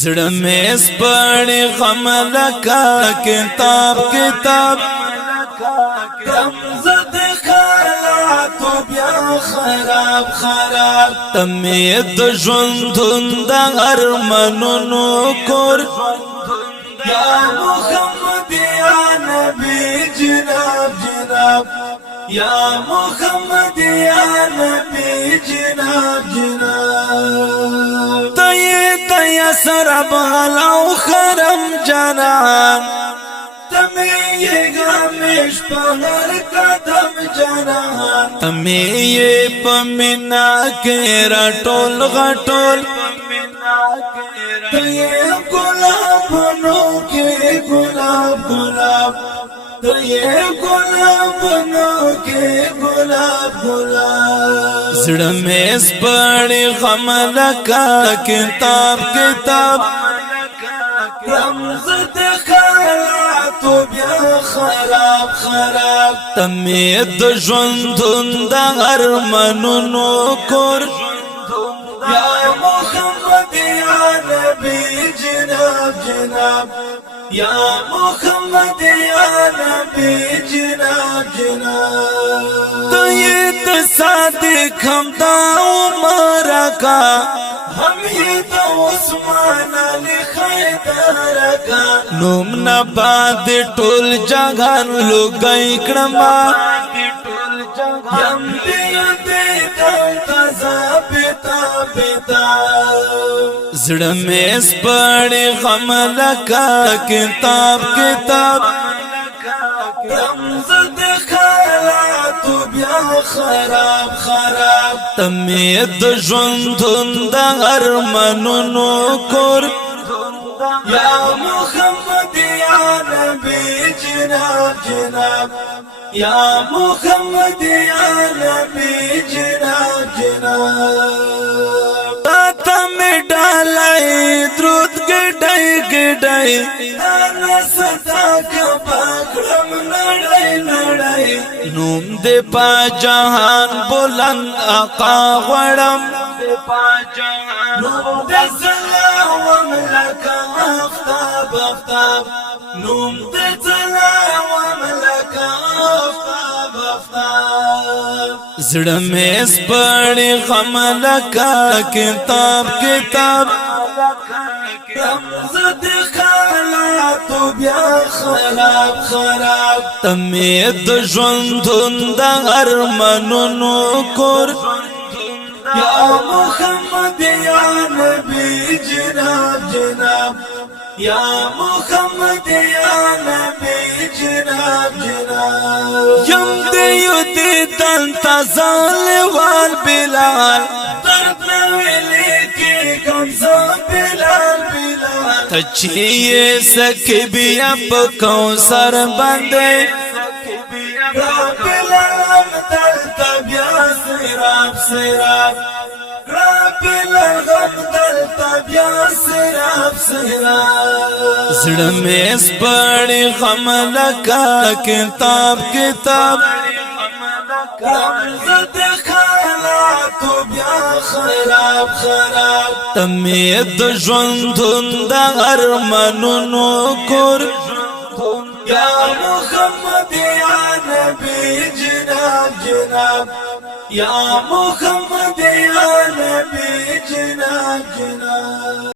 زړه مې سپړې غم لکه کتاب کتاب رمزد خیالاتو بیا خراب خراب تمې د ژوندون د ارمانونو کور یا محمد یا نبی جناب جناب یا محمد یا نبی جناب جناب تي سرب غلاو خرم جنان تمہیں یہ گامش پہر قدم جنان تمہیں یہ پمنا کے رٹول غٹول یہ گلاب نو کے گلاب گلاب یہ گلاب نو کے گلاب گلاب زړه مې سپړې غم لکه کتاب کتاب رمزد خیالاتو بیا خراب خراب تمې د ژوندون د ارمانونو کور یا محمد یا نبی جناب جناب یا محمد یا نبی جناب جناب تو یہ تو صادق ہم دا عمر کا ہم یہ تو عثمان علی خیدر کا نوم نباد ټول جهان لوګي کړما یم دې تازه پتا پتا زړه مې سپړې غم لکه کتاب کتاب رمزد خیالاتو بیا خراب خراب تمې د ژوندون د ارمانونو کور یا محمد یا نبی جناب جناب یا محمد یا نبی جناب جناب تم ډالای درود ګډای ګډای انا صدا کباکرم نړۍ نړۍ نوم دې په جهان بلند آقا غړم نوم د سلام لك افتاب افتاب نوم د سلام لك افتاب افتاب زړه مې سپړې غم لکه کتاب کتاب رمزد خیالاتو بیا خراب خراب تمې د ژوندون د ارمانونو کور یا محمد یا نبی جناب جناب یا محمد یا نبی جناب جناب یم دې یو دې دلته ځالوال بلال درد نویلی کی کمزا بلال بلال ته چې یې سکه بیا په کوثر باندې بلال دلتا بیا سراب سراب بلال دلتا بیا سراب سراب زړه مې سپړې غم لکه کتاب کتاب رمزد خیالاتو بیا خراب خراب تمې د ژوندون د ارمانونو کور یا محمد یا نبی جناب جناب یا محمد یا نبی جناب جناب